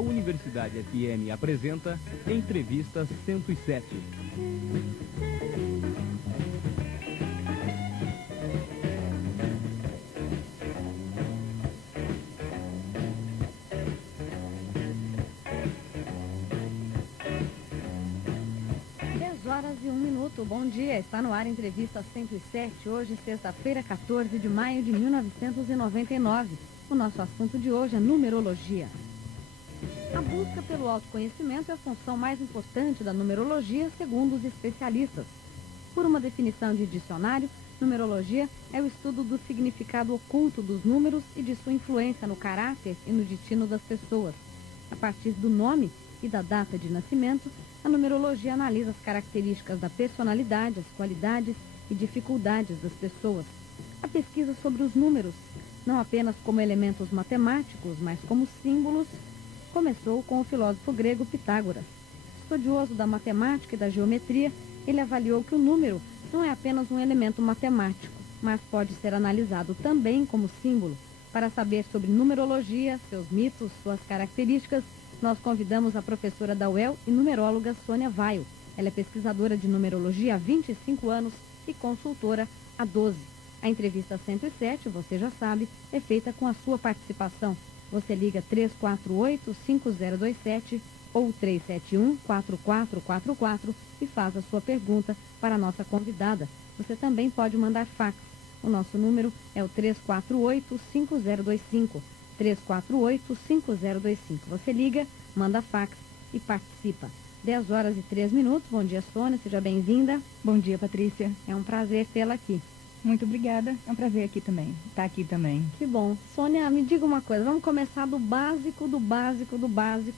Universidade FM apresenta Entrevista 107. Horas e 1 minuto. Bom dia, está no ar Entrevista 107, hoje sexta-feira, 14 de maio de 1999. O nosso assunto de hoje é numerologia. A busca pelo autoconhecimento é a função mais importante da numerologia, segundo os especialistas. Por uma definição de dicionário, numerologia é o estudo do significado oculto dos números e de sua influência no caráter e no destino das pessoas. A partir do nome e da data de nascimento, a numerologia analisa as características da personalidade, as qualidades e dificuldades das pessoas. A pesquisa sobre os números, não apenas como elementos matemáticos, mas como símbolos, começou com o filósofo grego Pitágoras. Estudioso da matemática e da geometria, ele avaliou que o número não é apenas um elemento matemático, mas pode ser analisado também como símbolo. Para saber sobre numerologia, seus mitos, suas características, nós convidamos a professora da UEL e numeróloga Sônia Vaio. Ela é pesquisadora de numerologia há 25 anos e consultora há 12. A entrevista 107, você já sabe, é feita com a sua participação. Você liga 348-5027 ou 371-4444 e faz a sua pergunta para a nossa convidada. Você também pode mandar fax. O nosso número é o 348-5025. 348-5025. Você liga, manda fax e participa. 10 horas e 3 minutos. Bom dia, Sônia. Seja bem-vinda. Bom dia, Patrícia. É um prazer tê-la aqui. Muito obrigada. É um prazer aqui também. Estar aqui também. Que bom. Sônia, me diga uma coisa. Vamos começar do básico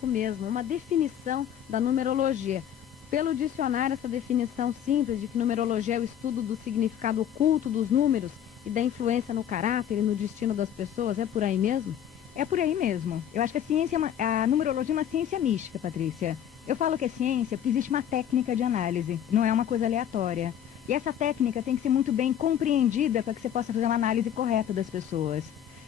mesmo. Uma definição da numerologia. Pelo dicionário, essa definição simples de que numerologia é o estudo do significado oculto dos números e da influência no caráter e no destino das pessoas, é por aí mesmo? É por aí mesmo. Eu acho que a numerologia é uma ciência mística, Patrícia. Eu falo que é ciência porque existe uma técnica de análise, não é uma coisa aleatória. E essa técnica tem que ser muito bem compreendida para que você possa fazer uma análise correta das pessoas.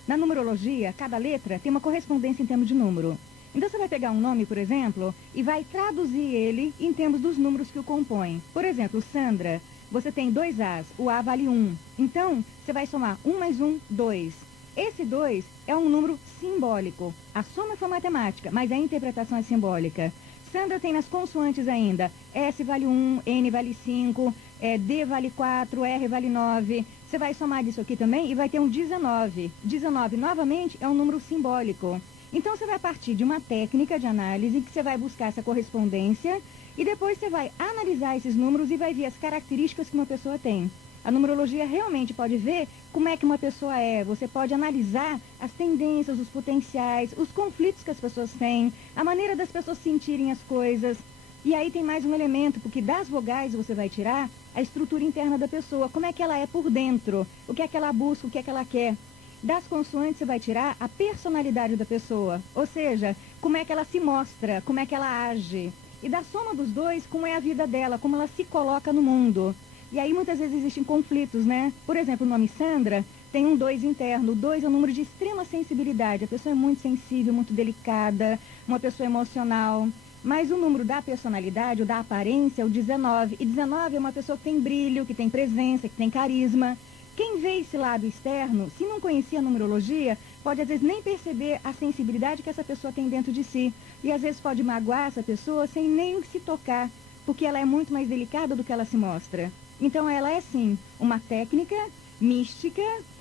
Na numerologia, cada letra tem uma correspondência em termos de número. Então você vai pegar um nome, por exemplo, e vai traduzir ele em termos dos números que o compõem. Por exemplo, Sandra, você tem 2 As, o A vale 1. Então, você vai somar 1 mais 1, 2. Esse 2 é um número simbólico. A soma foi matemática, mas a interpretação é simbólica. Sandra tem nas consoantes ainda. S vale 1, N vale 5, D vale 4, R vale 9. Você vai somar disso aqui também e vai ter um 19. 19, novamente, é um número simbólico. Então, você vai partir de uma técnica de análise que você vai buscar essa correspondência e depois você vai analisar esses números e vai ver as características que uma pessoa tem. A numerologia realmente pode ver como é que uma pessoa é. Você pode analisar as tendências, os potenciais, os conflitos que as pessoas têm, a maneira das pessoas sentirem as coisas. E aí tem mais um elemento, porque das vogais você vai tirar a estrutura interna da pessoa, como é que ela é por dentro, o que é que ela busca, o que é que ela quer. Das consoantes você vai tirar a personalidade da pessoa, ou seja, como é que ela se mostra, como é que ela age. E da soma dos dois, como é a vida dela, como ela se coloca no mundo. E aí muitas vezes existem conflitos, né? Por exemplo, o nome Sandra tem um 2 interno. O 2 é um número de extrema sensibilidade. A pessoa é muito sensível, muito delicada, uma pessoa emocional. Mas o número da personalidade, ou da aparência, é o 19. E 19 é uma pessoa que tem brilho, que tem presença, que tem carisma. Quem vê esse lado externo, se não conhecia a numerologia, pode às vezes nem perceber a sensibilidade que essa pessoa tem dentro de si. E às vezes pode magoar essa pessoa sem nem se tocar, porque ela é muito mais delicada do que ela se mostra. Então ela é sim uma técnica mística,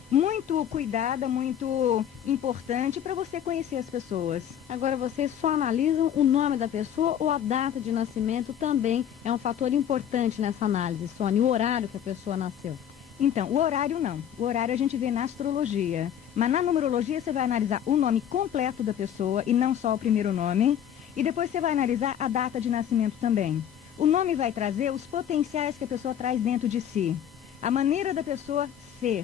muito cuidada, muito importante para você conhecer as pessoas. Agora, vocês só analisam o nome da pessoa ou a data de nascimento também é um fator importante nessa análise, Sônia, o horário que a pessoa nasceu? Então, o horário não. O horário a gente vê na astrologia. Mas na numerologia você vai analisar o nome completo da pessoa e não só o primeiro nome. E depois você vai analisar a data de nascimento também. O nome vai trazer os potenciais que a pessoa traz dentro de si. A maneira da pessoa ser.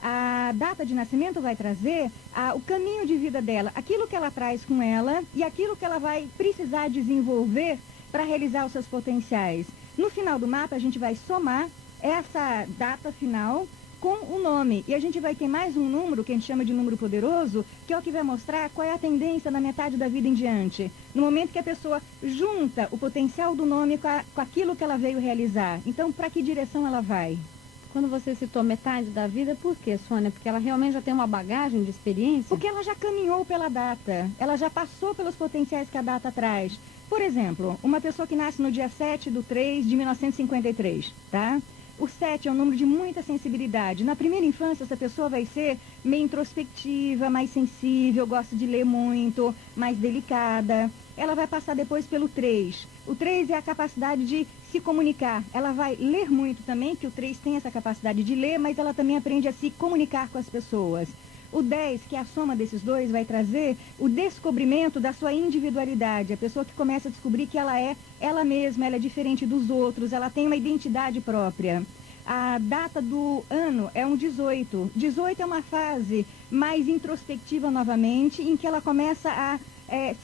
A data de nascimento vai trazer o caminho de vida dela. Aquilo que ela traz com ela e aquilo que ela vai precisar desenvolver para realizar os seus potenciais. No final do mapa a gente vai somar essa data final com o nome. E a gente vai ter mais um número, que a gente chama de número poderoso, que é o que vai mostrar qual é a tendência da metade da vida em diante. No momento que a pessoa junta o potencial do nome com aquilo que ela veio realizar. Então, para que direção ela vai? Quando você citou metade da vida, por quê, Sônia? Porque ela realmente já tem uma bagagem de experiência? Porque ela já caminhou pela data, ela já passou pelos potenciais que a data traz. Por exemplo, uma pessoa que nasce no dia 7/3/1953, tá? O 7 é um número de muita sensibilidade. Na primeira infância, essa pessoa vai ser meio introspectiva, mais sensível, gosta de ler muito, mais delicada. Ela vai passar depois pelo 3. O 3 é a capacidade de se comunicar. Ela vai ler muito também, que o 3 tem essa capacidade de ler, mas ela também aprende a se comunicar com as pessoas. O 10, que é a soma desses dois, vai trazer o descobrimento da sua individualidade. A pessoa que começa a descobrir que ela é ela mesma, ela é diferente dos outros, ela tem uma identidade própria. A data do ano é um 18. 18 é uma fase mais introspectiva novamente, em que ela começa a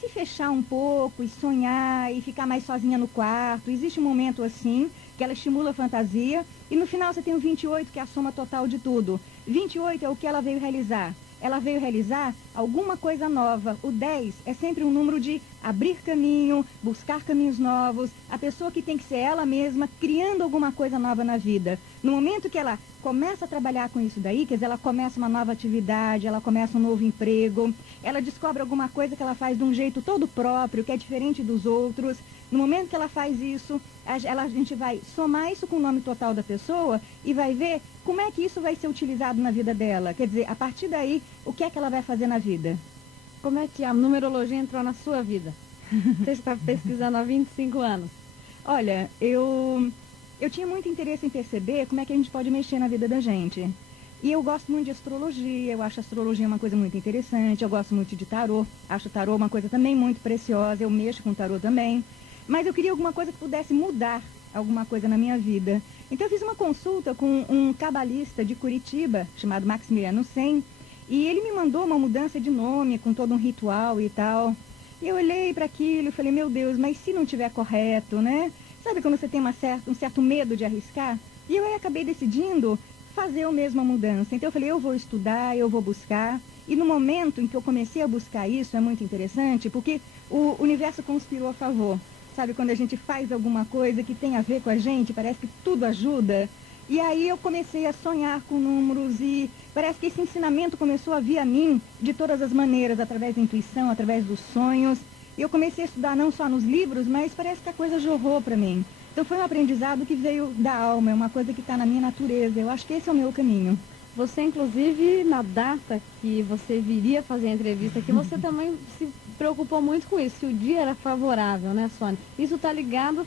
se fechar um pouco e sonhar e ficar mais sozinha no quarto. Existe um momento assim, que ela estimula a fantasia. E no final você tem o 28, que é a soma total de tudo. 28 é o que ela veio realizar. Ela veio realizar alguma coisa nova. O 10 é sempre um número de abrir caminho, buscar caminhos novos. A pessoa que tem que ser ela mesma, criando alguma coisa nova na vida. No momento que ela começa a trabalhar com isso daí, quer dizer, ela começa uma nova atividade, ela começa um novo emprego, ela descobre alguma coisa que ela faz de um jeito todo próprio, que é diferente dos outros. No momento que ela faz isso, a gente vai somar isso com o nome total da pessoa e vai ver como é que isso vai ser utilizado na vida dela. Quer dizer, a partir daí, o que é que ela vai fazer na vida? Como é que a numerologia entrou na sua vida? Você está pesquisando há 25 anos. Olha, eu tinha muito interesse em perceber como é que a gente pode mexer na vida da gente. E eu gosto muito de astrologia, eu acho a astrologia uma coisa muito interessante, eu gosto muito de tarô, acho o tarô uma coisa também muito preciosa, eu mexo com o tarô também. Mas eu queria alguma coisa que pudesse mudar alguma coisa na minha vida. Então eu fiz uma consulta com um cabalista de Curitiba, chamado Maximiliano Sen, e ele me mandou uma mudança de nome, com todo um ritual e tal. E eu olhei para aquilo e falei, meu Deus, mas se não tiver correto, né? Sabe quando você tem um certo medo de arriscar? E eu aí acabei decidindo fazer eu mesma a mudança. Então eu falei, eu vou estudar, eu vou buscar. E no momento em que eu comecei a buscar isso, é muito interessante, porque o universo conspirou a favor. Sabe, quando a gente faz alguma coisa que tem a ver com a gente, parece que tudo ajuda. E aí eu comecei a sonhar com números e parece que esse ensinamento começou a vir a mim de todas as maneiras, através da intuição, através dos sonhos. E eu comecei a estudar não só nos livros, mas parece que a coisa jorrou para mim. Então foi um aprendizado que veio da alma, é uma coisa que está na minha natureza. Eu acho que esse é o meu caminho. Você, inclusive, na data que você viria fazer a entrevista aqui, você também se preocupou muito com isso, se o dia era favorável, né, Sônia? Isso está ligado,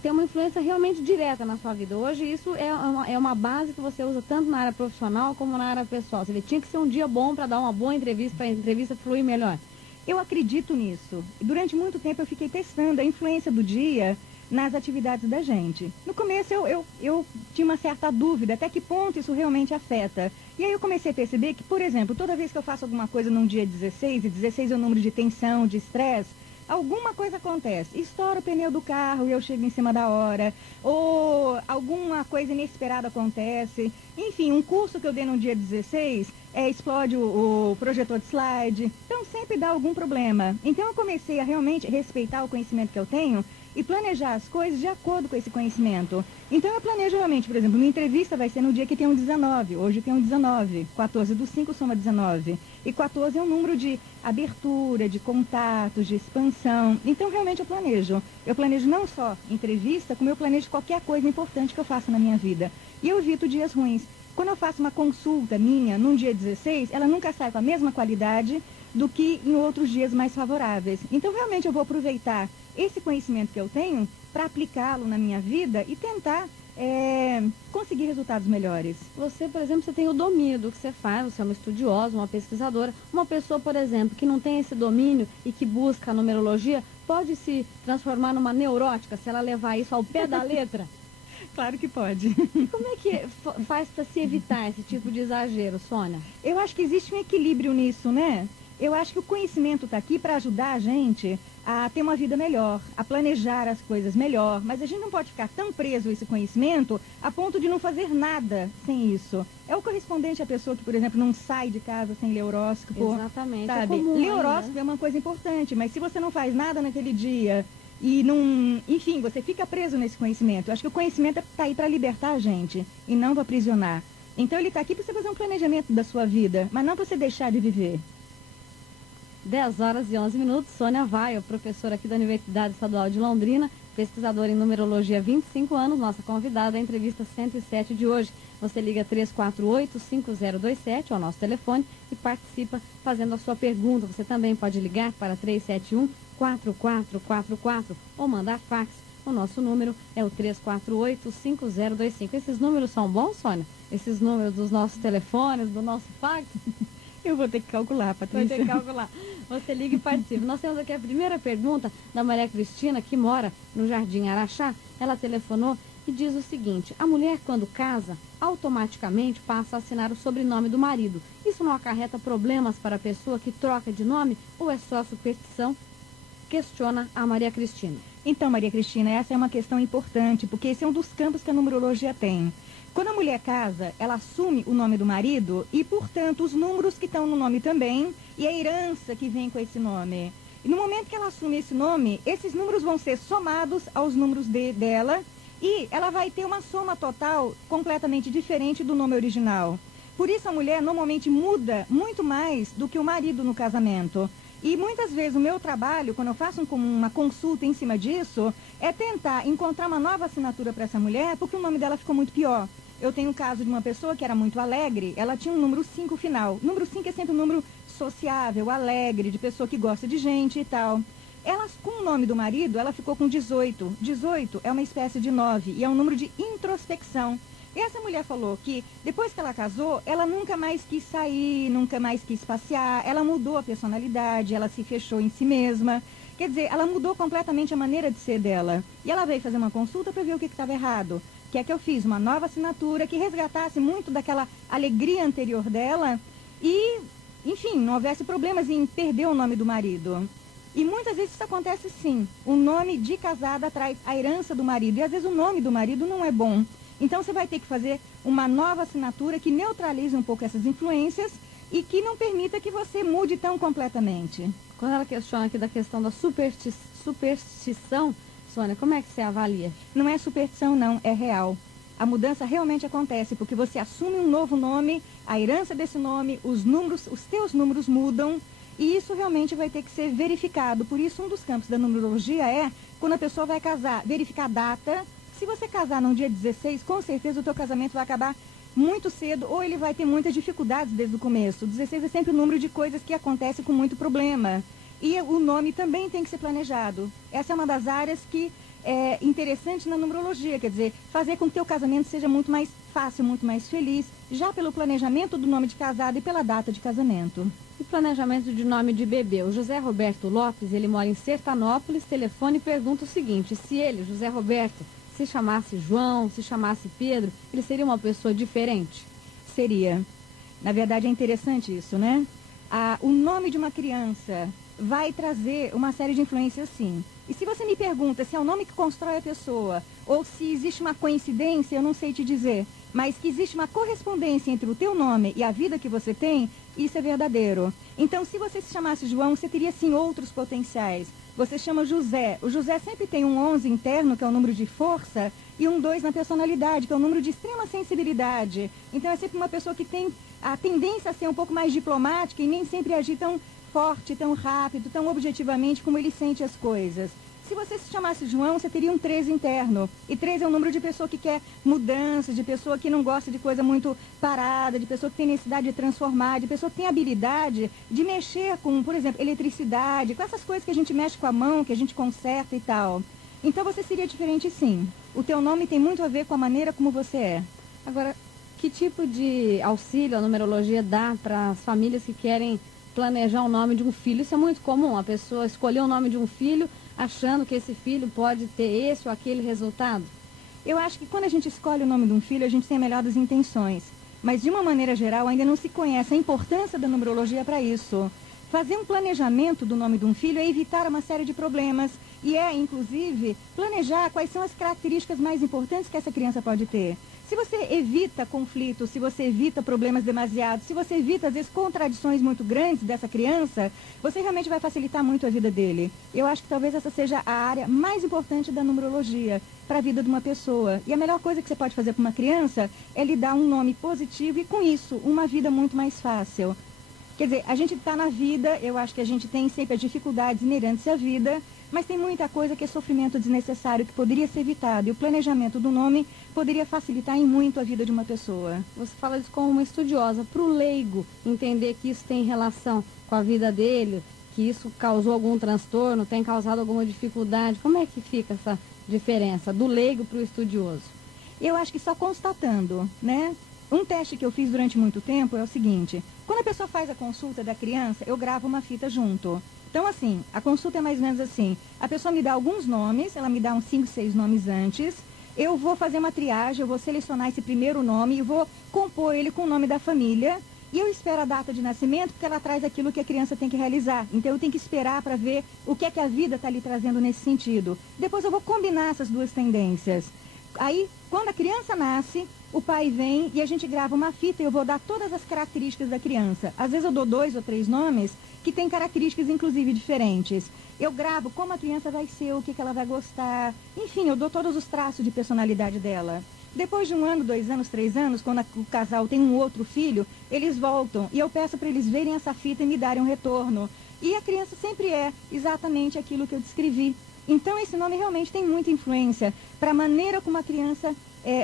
tem uma influência realmente direta na sua vida. Hoje isso é uma base que você usa tanto na área profissional como na área pessoal. Você vê, tinha que ser um dia bom para dar uma boa entrevista, para a entrevista fluir melhor. Eu acredito nisso. Durante muito tempo eu fiquei testando a influência do dia nas atividades da gente. No começo eu tinha uma certa dúvida até que ponto isso realmente afeta. E aí eu comecei a perceber que, por exemplo, toda vez que eu faço alguma coisa num dia 16, e 16 é o número de tensão, de estresse, alguma coisa acontece. Estoura o pneu do carro e eu chego em cima da hora. Ou alguma coisa inesperada acontece. Enfim, um curso que eu dei no dia 16, explode o projetor de slide. Então sempre dá algum problema. Então eu comecei a realmente respeitar o conhecimento que eu tenho e planejar as coisas de acordo com esse conhecimento. Então eu planejo realmente, por exemplo, minha entrevista vai ser no dia que tem um 19, hoje tem um 19, 14 do 5 soma 19, e 14 é um número de abertura, de contatos, de expansão. Então realmente eu planejo não só entrevista, como eu planejo qualquer coisa importante que eu faça na minha vida. E eu evito dias ruins. Quando eu faço uma consulta minha num dia 16, ela nunca sai com a mesma qualidade do que em outros dias mais favoráveis. Então realmente eu vou aproveitar esse conhecimento que eu tenho para aplicá-lo na minha vida e tentar conseguir resultados melhores. Você, por exemplo, você tem o domínio do que você faz, você é uma estudiosa, uma pesquisadora. Uma pessoa, por exemplo, que não tem esse domínio e que busca a numerologia, pode se transformar numa neurótica se ela levar isso ao pé da letra? Claro que pode. E como é que faz para se evitar esse tipo de exagero, Sônia? Eu acho que existe um equilíbrio nisso, né? Eu acho que o conhecimento está aqui para ajudar a gente a ter uma vida melhor, a planejar as coisas melhor, mas a gente não pode ficar tão preso a esse conhecimento a ponto de não fazer nada sem isso. É o correspondente à pessoa que, por exemplo, não sai de casa sem ler horóscopo. Exatamente. Sabe? É comum, ler né? horóscopo é uma coisa importante, mas se você não faz nada naquele dia e não... Enfim, você fica preso nesse conhecimento. Eu acho que o conhecimento está aí para libertar a gente e não para aprisionar. Então ele está aqui para você fazer um planejamento da sua vida, mas não para você deixar de viver. 10 horas e 11 minutos. Sônia Vaio, professora aqui da Universidade Estadual de Londrina, pesquisadora em numerologia há 25 anos, nossa convidada à entrevista 107 de hoje. Você liga 348-5027 ao nosso telefone e participa fazendo a sua pergunta. Você também pode ligar para 371-4444 ou mandar fax. O nosso número é o 348-5025. Esses números são bons, Sônia? Esses números dos nossos telefones, do nosso fax? Eu vou ter que calcular, Patrícia. Vai ter que calcular. Você liga e participa. Nós temos aqui a primeira pergunta da Maria Cristina, que mora no Jardim Araxá. Ela telefonou e diz o seguinte: a mulher, quando casa, automaticamente passa a assinar o sobrenome do marido. Isso não acarreta problemas para a pessoa que troca de nome ou é só superstição? Questiona a Maria Cristina. Então, Maria Cristina, essa é uma questão importante, porque esse é um dos campos que a numerologia tem. Quando a mulher casa, ela assume o nome do marido e, portanto, os números que estão no nome também e a herança que vem com esse nome. E no momento que ela assume esse nome, esses números vão ser somados aos números dela e ela vai ter uma soma total completamente diferente do nome original. Por isso a mulher normalmente muda muito mais do que o marido no casamento. E muitas vezes o meu trabalho, quando eu faço uma consulta em cima disso, é tentar encontrar uma nova assinatura para essa mulher, porque o nome dela ficou muito pior. Eu tenho um caso de uma pessoa que era muito alegre, ela tinha um número 5 final. O número 5 é sempre um número sociável, alegre, de pessoa que gosta de gente e tal. Ela, com o nome do marido, ela ficou com 18. 18 é uma espécie de 9 e é um número de introspecção. E essa mulher falou que depois que ela casou, ela nunca mais quis sair, nunca mais quis passear, ela mudou a personalidade, ela se fechou em si mesma. Quer dizer, ela mudou completamente a maneira de ser dela. E ela veio fazer uma consulta para ver o que estava errado. Que é que eu fiz uma nova assinatura que resgatasse muito daquela alegria anterior dela e, enfim, não houvesse problemas em perder o nome do marido. E muitas vezes isso acontece sim. O nome de casada traz a herança do marido e às vezes o nome do marido não é bom. Então você vai ter que fazer uma nova assinatura que neutralize um pouco essas influências e que não permita que você mude tão completamente. Quando ela questiona aqui da questão da superstição, Sônia, como é que você avalia? Não é superstição, não, é real. A mudança realmente acontece porque você assume um novo nome, a herança desse nome, os números, os teus números mudam e isso realmente vai ter que ser verificado. Por isso, um dos campos da numerologia é, quando a pessoa vai casar, verificar a data. Se você casar no dia 16, com certeza o teu casamento vai acabar muito cedo ou ele vai ter muitas dificuldades desde o começo. 16 é sempre o número de coisas que acontecem com muito problema. E o nome também tem que ser planejado. Essa é uma das áreas que é interessante na numerologia, quer dizer, fazer com que o teu casamento seja muito mais fácil, muito mais feliz, já pelo planejamento do nome de casado e pela data de casamento. E planejamento de nome de bebê. O José Roberto Lopes, ele mora em Sertanópolis, telefone e pergunta o seguinte: se ele, José Roberto, se chamasse João, se chamasse Pedro, ele seria uma pessoa diferente? Seria. Na verdade é interessante isso, né? O nome de uma criança vai trazer uma série de influências, sim. E se você me pergunta se é o nome que constrói a pessoa ou se existe uma coincidência, eu não sei te dizer. Mas que existe uma correspondência entre o teu nome e a vida que você tem, isso é verdadeiro. Então, se você se chamasse João, você teria, sim, outros potenciais. Você chama José. O José sempre tem um 11 interno, que é o número de força, e um 2 na personalidade, que é o número de extrema sensibilidade. Então, é sempre uma pessoa que tem a tendência a ser um pouco mais diplomática e nem sempre agir tão forte, tão rápido, tão objetivamente como ele sente as coisas. Se você se chamasse João, você teria um 13 interno. E 13 é um número de pessoa que quer mudança, de pessoa que não gosta de coisa muito parada, de pessoa que tem necessidade de transformar, de pessoa que tem habilidade de mexer com, por exemplo, eletricidade, com essas coisas que a gente mexe com a mão, que a gente conserta e tal. Então você seria diferente, sim. O teu nome tem muito a ver com a maneira como você é. Agora, que tipo de auxílio a numerologia dá para as famílias que querem planejar o nome de um filho? Isso é muito comum, a pessoa escolher o nome de um filho achando que esse filho pode ter esse ou aquele resultado? Eu acho que quando a gente escolhe o nome de um filho, a gente tem a melhor das intenções. Mas, de uma maneira geral, ainda não se conhece a importância da numerologia para isso. fazer um planejamento do nome de um filho é evitar uma série de problemas e é, inclusive, planejar quais são as características mais importantes que essa criança pode ter. Se você evita conflitos, se você evita problemas demasiados, se você evita, às vezes, contradições muito grandes dessa criança, você realmente vai facilitar muito a vida dele. Eu acho que talvez essa seja a área mais importante da numerologia para a vida de uma pessoa. E a melhor coisa que você pode fazer para uma criança é lhe dar um nome positivo e, com isso, uma vida muito mais fácil. Quer dizer, a gente está na vida, eu acho que a gente tem sempre as dificuldades inerentes à vida, mas tem muita coisa que é sofrimento desnecessário que poderia ser evitado. E o planejamento do nome poderia facilitar em muito a vida de uma pessoa. Você fala isso como uma estudiosa. Para o leigo entender que isso tem relação com a vida dele, que isso causou algum transtorno, tem causado alguma dificuldade, como é que fica essa diferença do leigo para o estudioso? Eu acho que só constatando, né? Um teste que eu fiz durante muito tempo é o seguinte: quando a pessoa faz a consulta da criança, eu gravo uma fita junto. Então, assim, a consulta é mais ou menos assim: a pessoa me dá alguns nomes, ela me dá uns 5, 6 nomes antes, eu vou fazer uma triagem, eu vou selecionar esse primeiro nome e vou compor ele com o nome da família, e eu espero a data de nascimento, porque ela traz aquilo que a criança tem que realizar. Então, eu tenho que esperar para ver o que é que a vida está lhe trazendo nesse sentido. Depois eu vou combinar essas duas tendências. Aí, quando a criança nasce, o pai vem e a gente grava uma fita e eu vou dar todas as características da criança. Às vezes eu dou 2 ou 3 nomes que têm características, inclusive, diferentes. Eu gravo como a criança vai ser, o que ela vai gostar. Enfim, eu dou todos os traços de personalidade dela. Depois de 1 ano, 2 anos, 3 anos, quando o casal tem um outro filho, eles voltam e eu peço para eles verem essa fita e me darem um retorno. E a criança sempre é exatamente aquilo que eu descrevi. Então, esse nome realmente tem muita influência para a maneira como a criança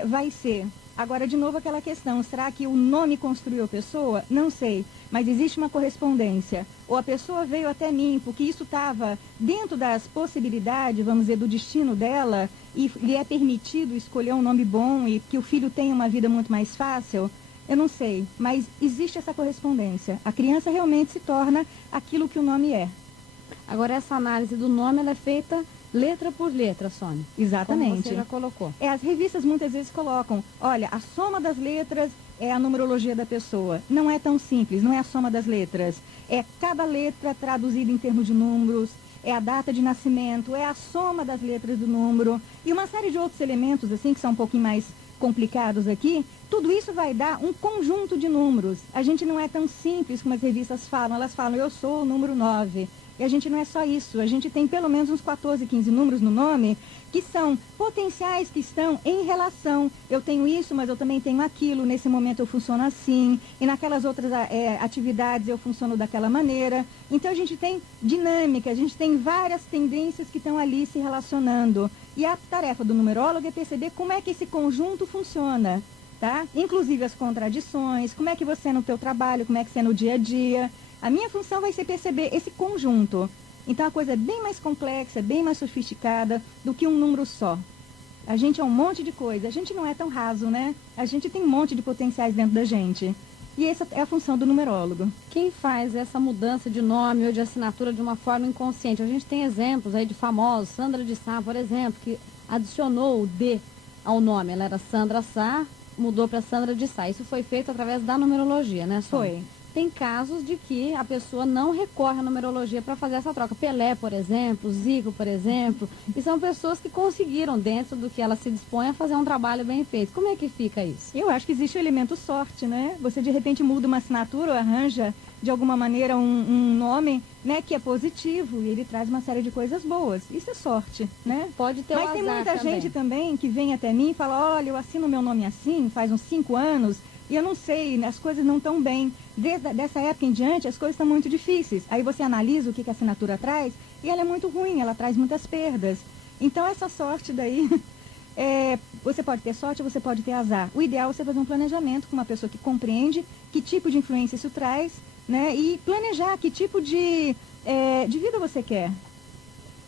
vai ser. Agora, de novo, aquela questão: será que o nome construiu a pessoa? Não sei, mas existe uma correspondência. Ou a pessoa veio até mim porque isso estava dentro das possibilidades, vamos dizer, do destino dela, e lhe é permitido escolher um nome bom e que o filho tenha uma vida muito mais fácil. Eu não sei, mas existe essa correspondência. A criança realmente se torna aquilo que o nome é. Agora, essa análise do nome, ela é feita letra por letra, Sônia. Exatamente. Como você já colocou. As revistas muitas vezes colocam: olha, a soma das letras é a numerologia da pessoa. Não é tão simples, não é a soma das letras. É cada letra traduzida em termos de números, é a data de nascimento, é a soma das letras do número e uma série de outros elementos, assim, que são um pouquinho mais complicados aqui. Tudo isso vai dar um conjunto de números. A gente não é tão simples como as revistas falam. Elas falam: eu sou o número 9. E a gente não é só isso, a gente tem pelo menos uns 14, 15 números no nome que são potenciais, que estão em relação. Eu tenho isso, mas eu também tenho aquilo, nesse momento eu funciono assim, e naquelas outras atividades eu funciono daquela maneira. Então a gente tem dinâmica, a gente tem várias tendências que estão ali se relacionando. E a tarefa do numerólogo é perceber como é que esse conjunto funciona, tá? Inclusive as contradições, como é que você é no teu trabalho, como é que você é no dia a dia. A minha função vai ser perceber esse conjunto. Então a coisa é bem mais complexa, bem mais sofisticada do que um número só. A gente é um monte de coisa, a gente não é tão raso, né? A gente tem um monte de potenciais dentro da gente. E essa é a função do numerólogo. Quem faz essa mudança de nome ou de assinatura de uma forma inconsciente? A gente tem exemplos aí de famosos, Sandra de Sá, por exemplo, que adicionou o D ao nome. Ela era Sandra Sá, mudou para Sandra de Sá. Isso foi feito através da numerologia, né, Sônia? Foi. Tem casos de que a pessoa não recorre à numerologia para fazer essa troca. Pelé, por exemplo, Zico, por exemplo. E são pessoas que conseguiram, dentro do que ela se dispõe, a fazer um trabalho bem feito. Como é que fica isso? Eu acho que existe o elemento sorte, né? Você de repente muda uma assinatura ou arranja de alguma maneira um nome, né, que é positivo e ele traz uma série de coisas boas. Isso é sorte, né? Pode ter Mas tem muita também. gente também que vem até mim e fala: olha, eu assino meu nome assim, faz uns 5 anos, e eu não sei, as coisas não estão bem. Dessa época em diante, as coisas estão muito difíceis. Aí você analisa o que a assinatura traz e ela é muito ruim, ela traz muitas perdas. Então, essa sorte daí, você pode ter sorte ou você pode ter azar. O ideal é você fazer um planejamento com uma pessoa que compreende que tipo de influência isso traz, né? E planejar que tipo de vida você quer.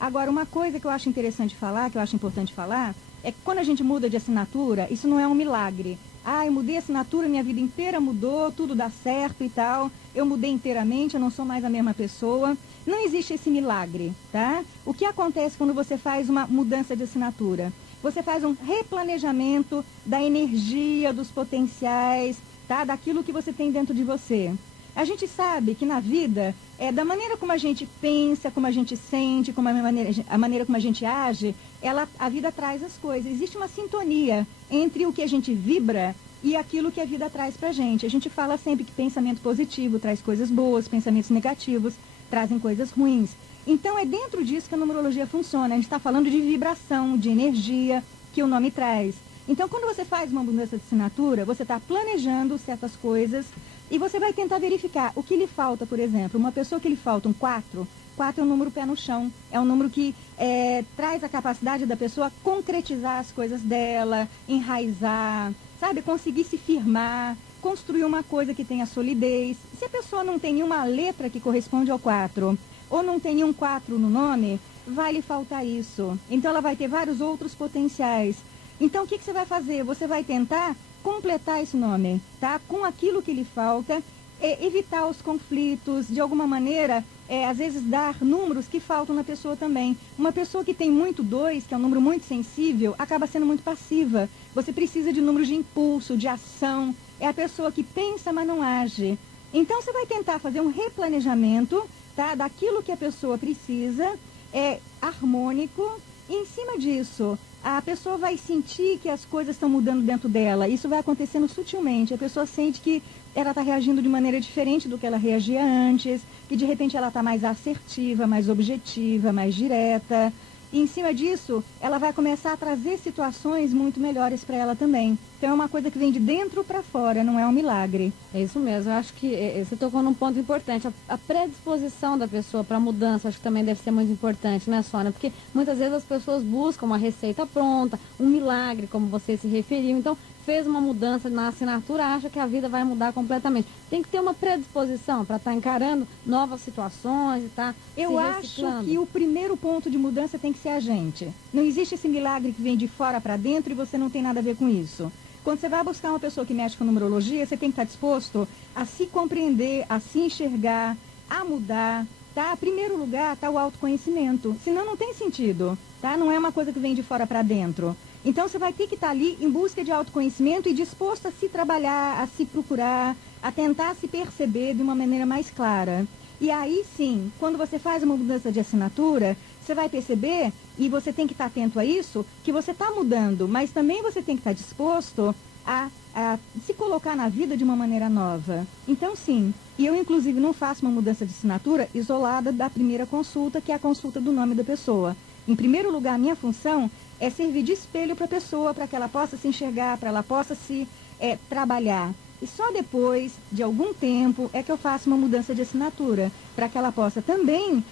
Agora, uma coisa que eu acho interessante falar, que eu acho importante falar, é que quando a gente muda de assinatura, isso não é um milagre. Ah, eu mudei a assinatura, minha vida inteira mudou, tudo dá certo e tal. Eu mudei inteiramente, eu não sou mais a mesma pessoa. Não existe esse milagre, tá? O que acontece quando você faz uma mudança de assinatura? Você faz um replanejamento da energia, dos potenciais, tá? Daquilo que você tem dentro de você. A gente sabe que na vida, da maneira como a gente pensa, como a gente sente, como a maneira como a gente age, a vida traz as coisas. Existe uma sintonia entre o que a gente vibra e aquilo que a vida traz pra gente. A gente fala sempre que pensamento positivo traz coisas boas, pensamentos negativos trazem coisas ruins. Então é dentro disso que a numerologia funciona. A gente está falando de vibração, de energia que o nome traz. Então quando você faz uma mudança de assinatura, você está planejando certas coisas e você vai tentar verificar o que lhe falta, por exemplo. Uma pessoa que lhe falta um 4 é um número pé no chão. É um número que traz a capacidade da pessoa concretizar as coisas dela, enraizar, sabe? Conseguir se firmar, construir uma coisa que tenha solidez. Se a pessoa não tem nenhuma letra que corresponde ao 4, ou não tem nenhum 4 no nome, vai lhe faltar isso. Então ela vai ter vários outros potenciais. Então o que você vai fazer? Você vai tentar completar esse nome, tá? Com aquilo que lhe falta, evitar os conflitos, de alguma maneira, às vezes dar números que faltam na pessoa também. Uma pessoa que tem muito 2, que é um número muito sensível, acaba sendo muito passiva. Você precisa de números de impulso, de ação. É a pessoa que pensa, mas não age. Então você vai tentar fazer um replanejamento, tá? Daquilo que a pessoa precisa, harmônico. E em cima disso, a pessoa vai sentir que as coisas estão mudando dentro dela. Isso vai acontecendo sutilmente. A pessoa sente que ela está reagindo de maneira diferente do que ela reagia antes, que de repente ela está mais assertiva, mais objetiva, mais direta. E em cima disso, ela vai começar a trazer situações muito melhores para ela também. Então é uma coisa que vem de dentro para fora, não é um milagre. É isso mesmo, eu acho que você tocou num ponto importante. A predisposição da pessoa para mudança, acho que também deve ser muito importante, né, Sônia? Porque muitas vezes as pessoas buscam uma receita pronta, um milagre, como você se referiu. Então, fez uma mudança na assinatura, acha que a vida vai mudar completamente. Tem que ter uma predisposição para estar encarando novas situações e estar Eu acho que o primeiro ponto de mudança tem que ser a gente. Não existe esse milagre que vem de fora para dentro e você não tem nada a ver com isso. Quando você vai buscar uma pessoa que mexe com numerologia, você tem que estar disposto a se compreender, a se enxergar, a mudar, tá? Em primeiro lugar está o autoconhecimento, senão não tem sentido, tá? Não é uma coisa que vem de fora para dentro. Então você vai ter que estar ali em busca de autoconhecimento e disposto a se trabalhar, a se procurar, a tentar se perceber de uma maneira mais clara. E aí sim, quando você faz uma mudança de assinatura, você vai perceber, e você tem que estar atento a isso, que você está mudando, mas também você tem que estar disposto a se colocar na vida de uma maneira nova. Então sim, e eu inclusive não faço uma mudança de assinatura isolada da primeira consulta, que é a consulta do nome da pessoa. Em primeiro lugar, a minha função é servir de espelho para a pessoa, para que ela possa se enxergar, para ela possa se trabalhar. E só depois de algum tempo é que eu faço uma mudança de assinatura, para que ela possa também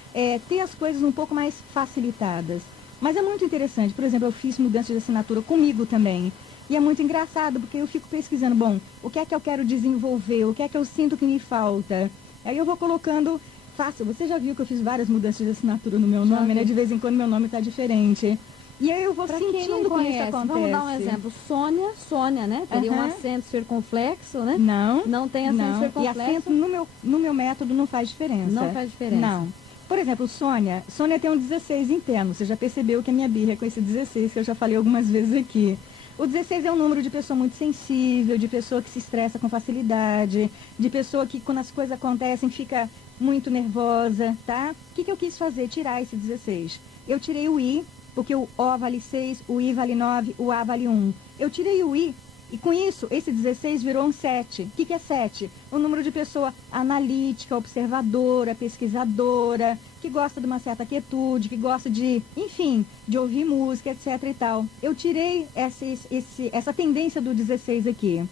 ter as coisas um pouco mais facilitadas. Mas é muito interessante, por exemplo, eu fiz mudança de assinatura comigo também. E é muito engraçado, porque eu fico pesquisando, bom, o que é que eu quero desenvolver, o que é que eu sinto que me falta. Aí eu vou colocando, fácil, você já viu que eu fiz várias mudanças de assinatura no meu nome, né? De vez em quando meu nome está diferente. E aí eu vou sentindo que isso acontece. Vamos dar um exemplo. Sônia, né? Teria um acento circunflexo, né? Não. Não tem acento circunflexo. E acento no meu método não faz diferença. Não faz diferença. Não. Por exemplo, Sônia tem um 16 interno. Você já percebeu que a minha birra é com esse 16, que eu já falei algumas vezes aqui. O 16 é um número de pessoa muito sensível, de pessoa que se estressa com facilidade, de pessoa que quando as coisas acontecem fica muito nervosa, tá? O que eu quis fazer? Tirar esse 16. Eu tirei o I, porque o O vale 6, o I vale 9, o A vale 1. Eu tirei o I e com isso, esse 16 virou um 7. O que é 7? Um número de pessoa analítica, observadora, pesquisadora, que gosta de uma certa quietude, que gosta de, enfim, de ouvir música, etc e tal. Eu tirei essa tendência do 16 aqui.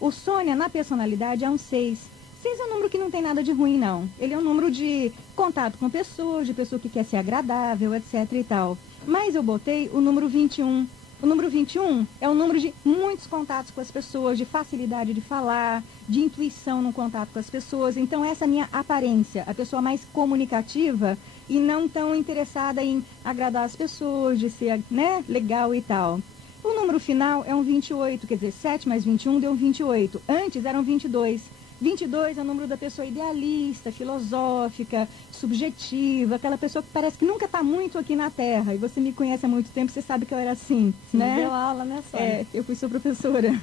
O Sônia, na personalidade, é um 6. 6 é um número que não tem nada de ruim, não. Ele é um número de contato com pessoas, de pessoa que quer ser agradável, etc e tal. Mas eu botei o número 21. O número 21 é um número de muitos contatos com as pessoas, de facilidade de falar, de intuição no contato com as pessoas. Então, essa é a minha aparência, a pessoa mais comunicativa e não tão interessada em agradar as pessoas, de ser, né, legal e tal. O número final é um 28, quer dizer, 7 mais 21 deu um 28. Antes eram 22. 22 é o número da pessoa idealista, filosófica, subjetiva, aquela pessoa que parece que nunca está muito aqui na Terra. E você me conhece há muito tempo, você sabe que eu era assim, né? Deu aula, né, Sônia? Eu fui sua professora.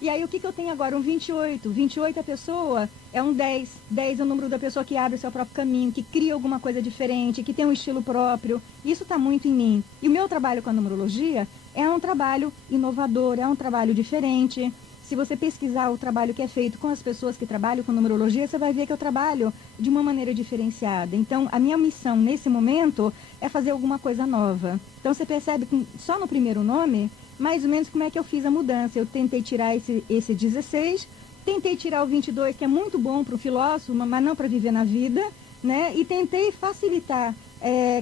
E aí o que eu tenho agora? Um 28. 28 a pessoa é um 10. 10 é o número da pessoa que abre o seu próprio caminho, que cria alguma coisa diferente, que tem um estilo próprio. Isso está muito em mim. E o meu trabalho com a numerologia é um trabalho inovador, é um trabalho diferente. Se você pesquisar o trabalho que é feito com as pessoas que trabalham com numerologia, você vai ver que eu trabalho de uma maneira diferenciada. Então, a minha missão nesse momento é fazer alguma coisa nova. Então, você percebe que só no primeiro nome, mais ou menos como é que eu fiz a mudança. Eu tentei tirar esse 16, tentei tirar o 22, que é muito bom para o filósofo, mas não para viver na vida, né? E tentei facilitar,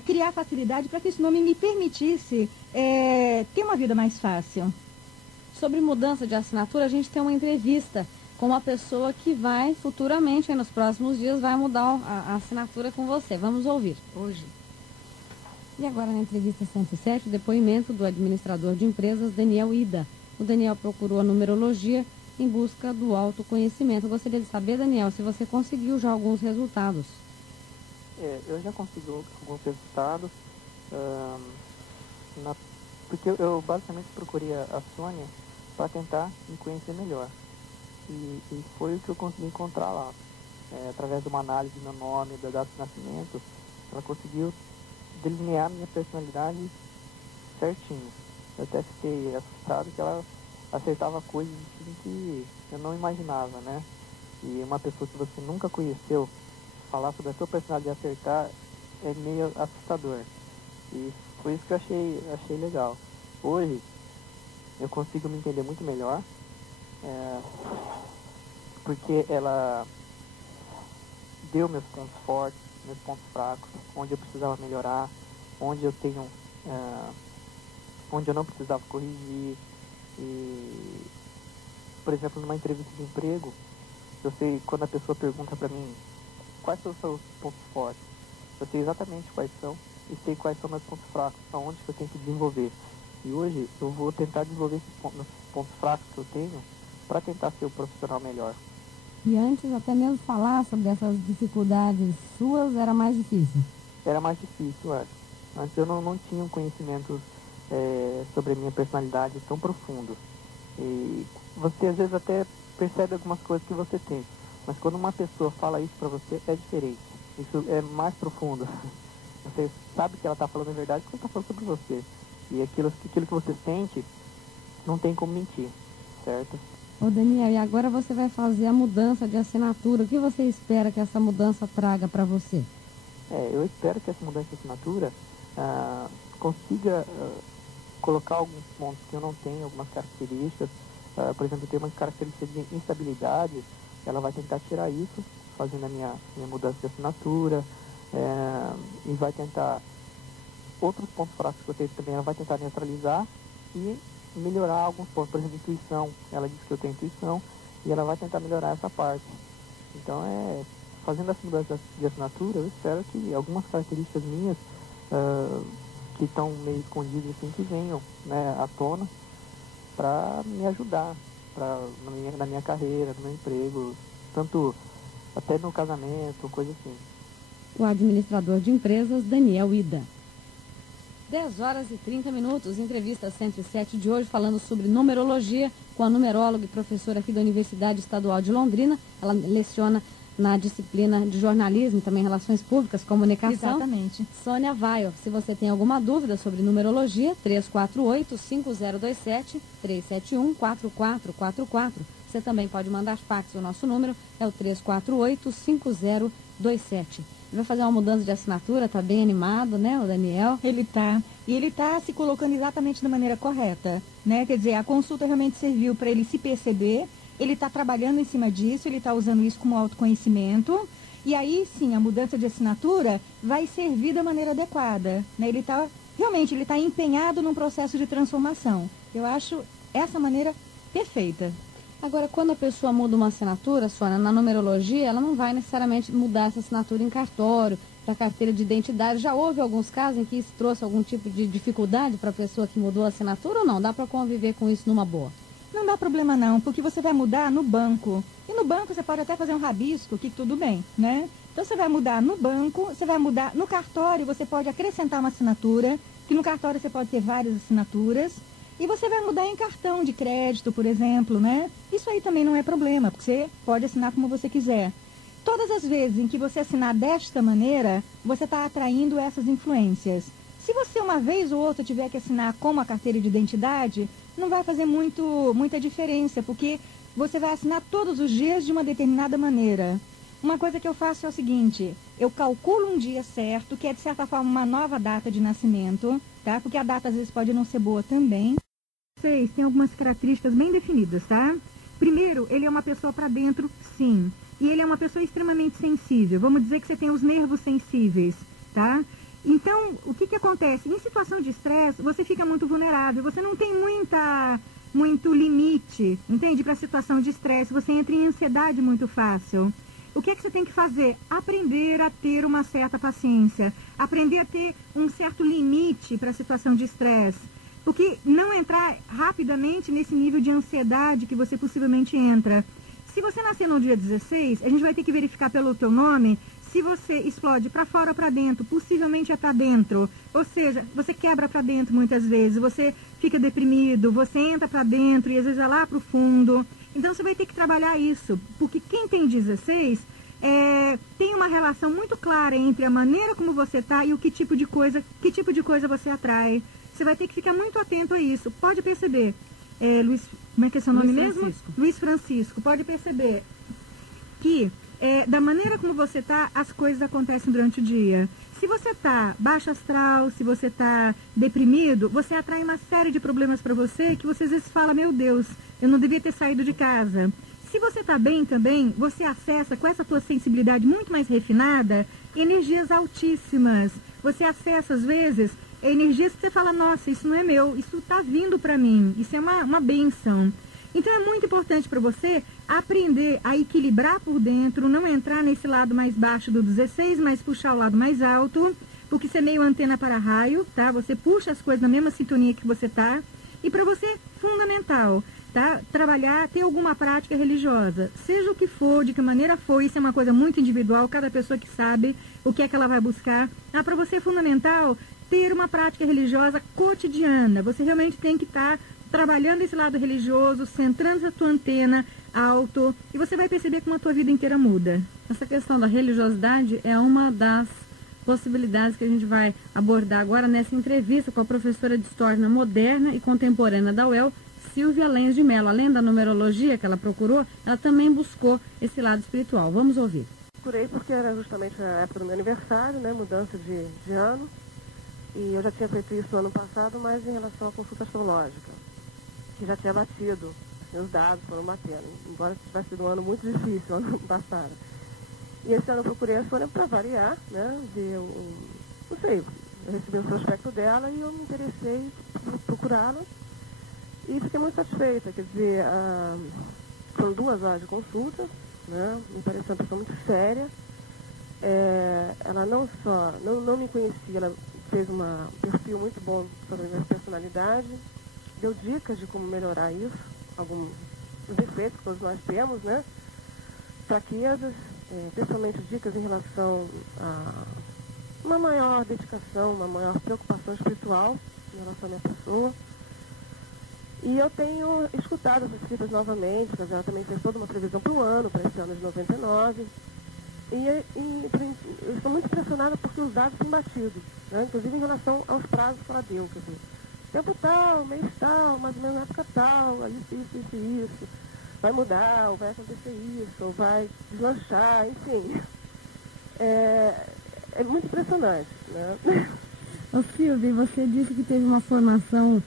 criar facilidade para que esse nome me permitisse ter uma vida mais fácil. Sobre mudança de assinatura, a gente tem uma entrevista com uma pessoa que vai futuramente, nos próximos dias, vai mudar a assinatura com você. Vamos ouvir hoje. E agora na entrevista 107, o depoimento do administrador de empresas, Daniel Ida. O Daniel procurou a numerologia em busca do autoconhecimento. Eu gostaria de saber, Daniel, se você conseguiu já alguns resultados. Eu já consegui alguns resultados, porque eu basicamente procurei a Sônia para tentar me conhecer melhor. E foi o que eu consegui encontrar lá. Através de uma análise do meu nome, da data de nascimento, ela conseguiu delinear minha personalidade certinho. Eu até fiquei assustado que ela acertava coisas assim que eu não imaginava, né? E uma pessoa que você nunca conheceu, falar sobre a sua personalidade e acertar é meio assustador. E foi isso que eu achei legal. Hoje, eu consigo me entender muito melhor, porque ela deu meus pontos fortes, meus pontos fracos, onde eu precisava melhorar, onde eu não precisava corrigir. E, por exemplo, numa entrevista de emprego, eu sei, quando a pessoa pergunta para mim quais são os seus pontos fortes, eu sei exatamente quais são e sei quais são meus pontos fracos, aonde que eu tenho que desenvolver. E hoje eu vou tentar desenvolver esses pontos fracos que eu tenho para tentar ser um profissional melhor. E antes, até mesmo falar sobre essas dificuldades suas era mais difícil? Era mais difícil antes. Antes eu não tinha um conhecimento sobre a minha personalidade tão profundo. E você às vezes até percebe algumas coisas que você tem. Mas quando uma pessoa fala isso para você, é diferente. Isso é mais profundo. Você sabe que ela está falando a verdade porque ela está falando sobre você. E aquilo que você sente, não tem como mentir, certo? Ô Daniel, e agora você vai fazer a mudança de assinatura. O que você espera que essa mudança traga para você? Eu espero que essa mudança de assinatura consiga colocar alguns pontos que eu não tenho, algumas características. Por exemplo, eu tenho uma característica de instabilidade. Ela vai tentar tirar isso, fazendo a minha mudança de assinatura. E vai tentar outros pontos fracos que eu tenho também, ela vai tentar neutralizar e melhorar alguns pontos. Por exemplo, intuição, ela diz que eu tenho intuição e ela vai tentar melhorar essa parte. Então, fazendo essa mudança de assinatura, eu espero que algumas características minhas que estão meio escondidas assim, que venham, né, à tona para me ajudar na minha carreira, no meu emprego, tanto até no casamento, coisa assim. O administrador de empresas, Daniel Ida. 10 horas e 30 minutos, entrevista 107 de hoje, falando sobre numerologia, com a numeróloga e professora aqui da Universidade Estadual de Londrina. Ela leciona na disciplina de jornalismo, também relações públicas, comunicação. Exatamente. Sônia Vaio. Se você tem alguma dúvida sobre numerologia, 348-5027, 371-4444. Você também pode mandar fax, o nosso número é o 348-5027. Vai fazer uma mudança de assinatura, tá bem animado, né, o Daniel? Ele tá. E ele tá se colocando exatamente da maneira correta, né? Quer dizer, a consulta realmente serviu para ele se perceber, ele está trabalhando em cima disso, ele está usando isso como autoconhecimento, e aí sim, a mudança de assinatura vai servir da maneira adequada, né? Ele está empenhado num processo de transformação. Eu acho essa maneira perfeita. Agora, quando a pessoa muda uma assinatura, Sônia, na numerologia, ela não vai necessariamente mudar essa assinatura em cartório, para carteira de identidade. Já houve alguns casos em que isso trouxe algum tipo de dificuldade para a pessoa que mudou a assinatura ou não? Dá para conviver com isso numa boa? Não dá problema não, porque você vai mudar no banco. E no banco você pode até fazer um rabisco, que tudo bem, né? Então você vai mudar no banco, você vai mudar no cartório, você pode acrescentar uma assinatura, que no cartório você pode ter várias assinaturas. E você vai mudar em cartão de crédito, por exemplo, né? Isso aí também não é problema, porque você pode assinar como você quiser. Todas as vezes em que você assinar desta maneira, você está atraindo essas influências. Se você uma vez ou outra tiver que assinar como a carteira de identidade, não vai fazer muita diferença, porque você vai assinar todos os dias de uma determinada maneira. Uma coisa que eu faço é o seguinte, eu calculo um dia certo, que é de certa forma uma nova data de nascimento, tá? Porque a data às vezes pode não ser boa também. Vocês têm algumas características bem definidas, tá? Primeiro, ele é uma pessoa para dentro, sim. E ele é uma pessoa extremamente sensível. Vamos dizer que você tem os nervos sensíveis, tá? Então, o que acontece? Em situação de estresse, você fica muito vulnerável. Você não tem muito limite, entende? Para a situação de estresse, você entra em ansiedade muito fácil. O que é que você tem que fazer? Aprender a ter uma certa paciência. Aprender a ter um certo limite para a situação de estresse. Porque não entrar rapidamente nesse nível de ansiedade que você possivelmente entra. Se você nascer no dia 16, a gente vai ter que verificar pelo teu nome se você explode para fora ou para dentro, possivelmente é para dentro. Ou seja, você quebra para dentro muitas vezes, você fica deprimido, você entra para dentro e às vezes é lá para o fundo. Então você vai ter que trabalhar isso, porque quem tem 16 tem uma relação muito clara entre a maneira como você está e que tipo de coisa você atrai. Você vai ter que ficar muito atento a isso. Pode perceber, Luiz, como é que é seu nome mesmo? Luiz Francisco. Pode perceber que da maneira como você está, as coisas acontecem durante o dia. Se você está baixo astral, se você está deprimido, você atrai uma série de problemas para você que você às vezes fala, meu Deus, eu não devia ter saído de casa. Se você está bem também, você acessa com essa tua sensibilidade muito mais refinada, energias altíssimas. Você acessa às vezes energias que você fala, nossa, isso não é meu, isso está vindo para mim, isso é uma bênção. Então é muito importante para você aprender a equilibrar por dentro, não entrar nesse lado mais baixo do 16, mas puxar o lado mais alto, porque você é meio antena para raio, tá? Você puxa as coisas na mesma sintonia que você tá. E para você, fundamental, tá? Trabalhar, ter alguma prática religiosa, seja o que for, de que maneira for, isso é uma coisa muito individual, cada pessoa que sabe o que é que ela vai buscar. Para você é fundamental ter uma prática religiosa cotidiana. Você realmente tem que estar trabalhando esse lado religioso, centrando a tua antena alto, e você vai perceber como a tua vida inteira muda. Essa questão da religiosidade é uma das possibilidades que a gente vai abordar agora nessa entrevista com a professora de História Moderna e Contemporânea da UEL, Silvia Lenz de Mello. Além da numerologia que ela procurou, ela também buscou esse lado espiritual. Vamos ouvir. Procurei porque era justamente a época do meu aniversário, né, mudança de ano, e eu já tinha feito isso no ano passado, mas em relação à consulta astrológica, que já tinha batido, assim, os dados foram batendo, embora tivesse sido um ano muito difícil ano passado. E esse ano eu procurei a Sônia para variar, né, ver não sei, eu recebi o prospecto dela e eu me interessei por procurá-la e fiquei muito satisfeita, quer dizer, foram 2 horas de consulta, né, me pareceu uma pessoa muito séria, ela não só, não me conhecia, ela fez um perfil muito bom sobre a minha personalidade, deu dicas de como melhorar isso, alguns defeitos que todos nós temos, né? Fraquezas, principalmente dicas em relação a uma maior dedicação, uma maior preocupação espiritual em relação à minha pessoa. E eu tenho escutado essas dicas novamente, porque ela também fez toda uma previsão para o ano, para esse ano de 99. E eu estou muito impressionada porque os dados têm batido, né? Inclusive em relação aos prazos que ela deu, quer dizer, tempo tal, mês tal, mais ou menos na época tal, isso, vai mudar, ou vai acontecer isso, ou vai deslanchar, enfim. É muito impressionante, né? Ô Silvia, você disse que teve uma formação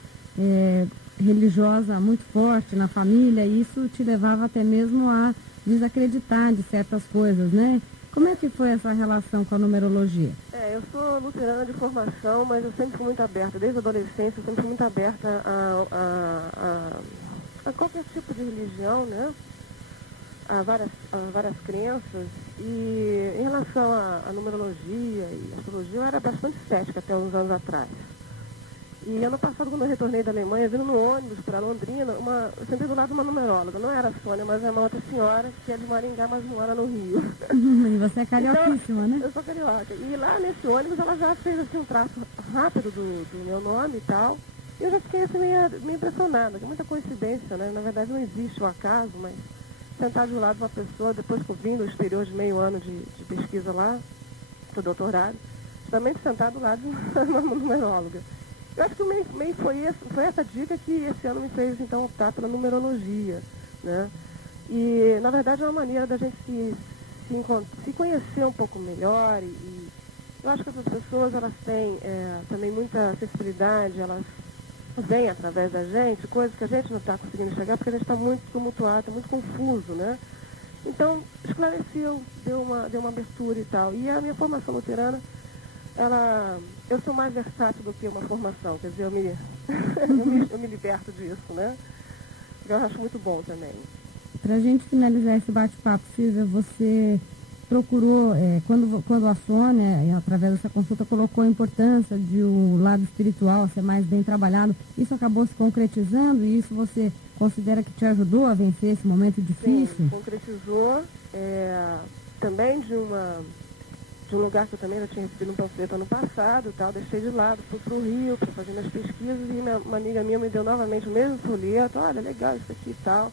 religiosa muito forte na família, e isso te levava até mesmo a desacreditar de certas coisas, né? Como é que foi essa relação com a numerologia? Eu sou luterana de formação, mas eu sempre fui muito aberta, desde a adolescência, eu sempre fui muito aberta a qualquer tipo de religião, né? A várias crenças. E em relação à numerologia e astrologia, eu era bastante cética até uns anos atrás. E ano passado, quando eu retornei da Alemanha, vindo no ônibus para Londrina, eu sentei do lado de uma numeróloga. Não era a Sônia, mas é uma outra senhora que é de Maringá, mas mora no Rio. E você é carioquíssima, então, né? Eu sou carioca. E lá nesse ônibus ela já fez assim, um traço rápido do meu nome e tal. E eu já fiquei assim, meio impressionada, que é muita coincidência, né? Na verdade não existe o acaso, mas sentar do lado de uma pessoa, depois que eu vim do exterior de meio ano de pesquisa lá, do doutorado, também sentar do lado de uma numeróloga. Eu acho que meio foi essa dica que esse ano me fez, então, optar pela numerologia, né? E, na verdade, é uma maneira da gente se conhecer um pouco melhor e eu acho que essas pessoas, elas têm também muita sensibilidade, elas veem através da gente coisas que a gente não está conseguindo enxergar porque a gente está muito tumultuado, está muito confuso, né? Então, esclareceu, deu uma abertura e tal. E a minha formação luterana, eu sou mais versátil do que uma formação, quer dizer, eu me liberto disso, né? Eu acho muito bom também. Para a gente finalizar esse bate-papo, Cisa, você procurou, quando a Sônia, através dessa consulta, colocou a importância de o lado espiritual ser mais bem trabalhado, isso acabou se concretizando e isso você considera que te ajudou a vencer esse momento difícil? Sim, concretizou. Também de um lugar que eu também já tinha recebido um panfleto ano passado, tal, deixei de lado, fui para o Rio para fazer minhas pesquisas e uma amiga minha me deu novamente o mesmo folheto, olha, legal isso aqui e tal,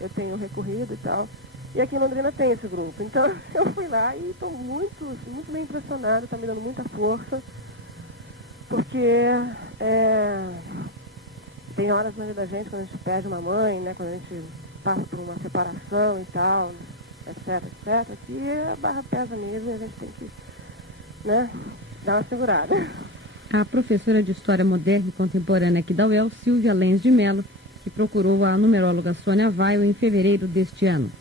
eu tenho recorrido e tal. E aqui em Londrina tem esse grupo. Então eu fui lá e estou muito bem impressionada, está me dando muita força, porque tem horas na vida da gente, quando a gente perde uma mãe, né, quando a gente passa por uma separação e tal, etc, que a barra pesa mesmo e a gente tem que, né, dar uma segurada. A professora de História Moderna e Contemporânea aqui da UEL, Silvia Lenz de Mello, que procurou a numeróloga Sônia Vaio em fevereiro deste ano.